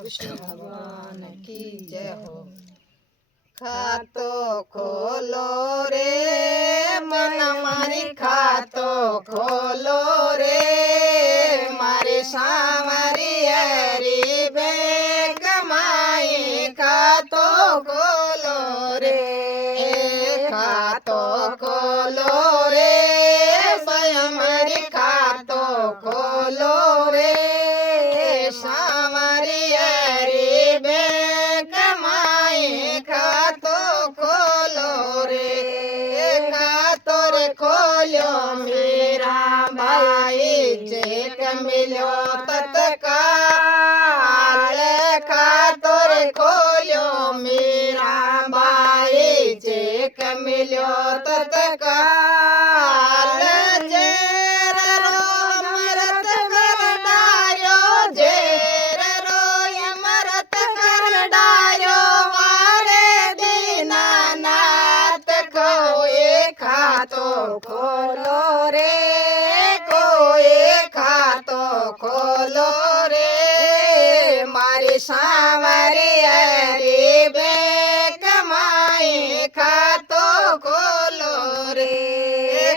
कृष्ण भगवान की जय हो। खातो खोलो रे मन मारी खातो खोलो रे मारे सामरी हरी बेग माई खातो खोलो रे खातो खोलो रे स्वयं खातो खोलो रे सामरी हरी बेग माई खातो खोलो रे खातो रे खोलो मेरा भाई चेक मिलो तत्काल खातो रे खोलो मेरा भाई चेक मिलो तत्काल जेर रो मरत कर डायो जेर रो मरत कर डायो वारे दीनानाथ कोई खातो खोलो रे कोई खातो खोलो रे मारी सावरी हरी बेग माई खातो खोलो रे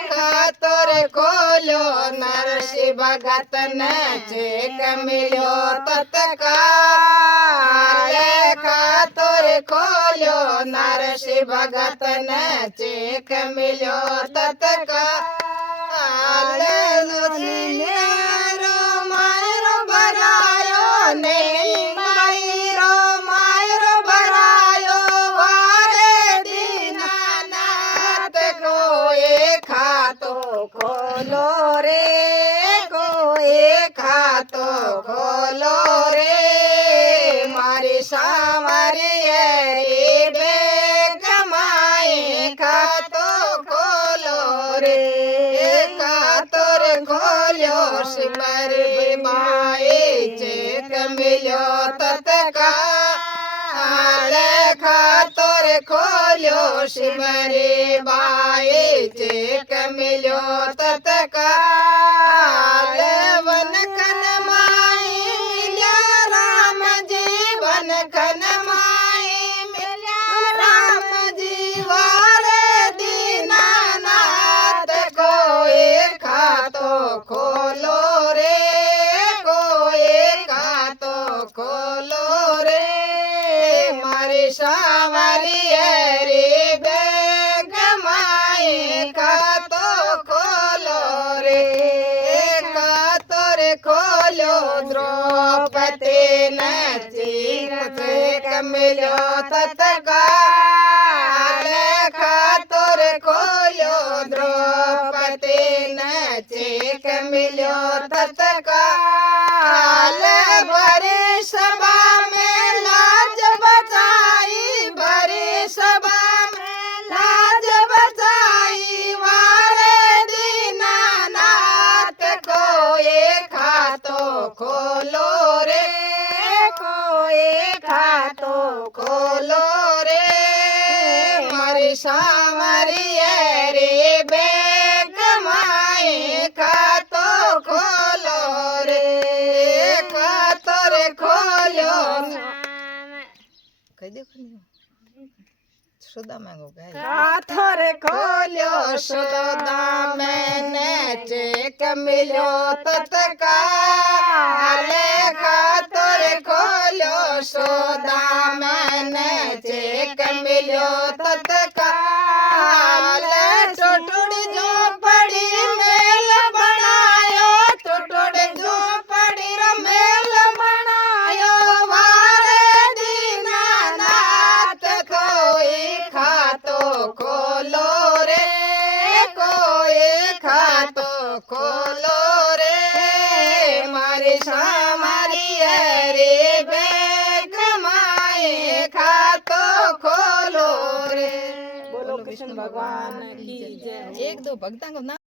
खातो रे खोलो नरसी भगत ने चेक मिलो तत्काल खातो रे खोलो नरसी भगत ने चेक मिलो तत्काल रो मायरो भरायो ने मायरो मायरो भरायो वारे दीनानाथ कोई खातो खोलो रे कोई खातो खोलो रे मारी सामरी हरी बेग माई खातो खोलो रे खातो रे खोलो सिमर माई चेक मिलो तत्काल खातो रे खोलो सिमरी माई चेक मिलो तत्काल वन खन माई मिल्या राम जी वन खन माई मिल्या राम जी वारे दीनानाथ कोई खातो खोलो रे कोई खातो खोलो रे मारी सावरी हरी बेग माई खातो खोलो रे खातो रे खोलो द्रौपदी न चेक मिलो तत्काल खातो रे खोलो द्रौपदी न चेक मिलो तत्काल बड़ी सभा में लाज बचाई बड़ी सभा में लाज बचाई वारे दीनानाथ कोई खातो खोलो रे कोई खातो खोलो रे मारी सामरी हरी बेग माई खातो खोलो रे खातो रे खोलो कह दे सुदा मांगो खातो रे खोलो सुदा मैंने चेक मिलो तत्काल खातो रे खोलो सुदा मैंने चेक मिलो तत्काल टुटुड़ी जो पड़ी मेल बनायो टुटुड़ी जो पड़ी मेल बनायो वारे दीनानाथ कोई खातो खोलो रे कोई खातो खोलो रे मारी सामरी हरी बेग माई खातो खोलो रे। बोलो कृष्ण भगवान की जय। एक दो भक्तों को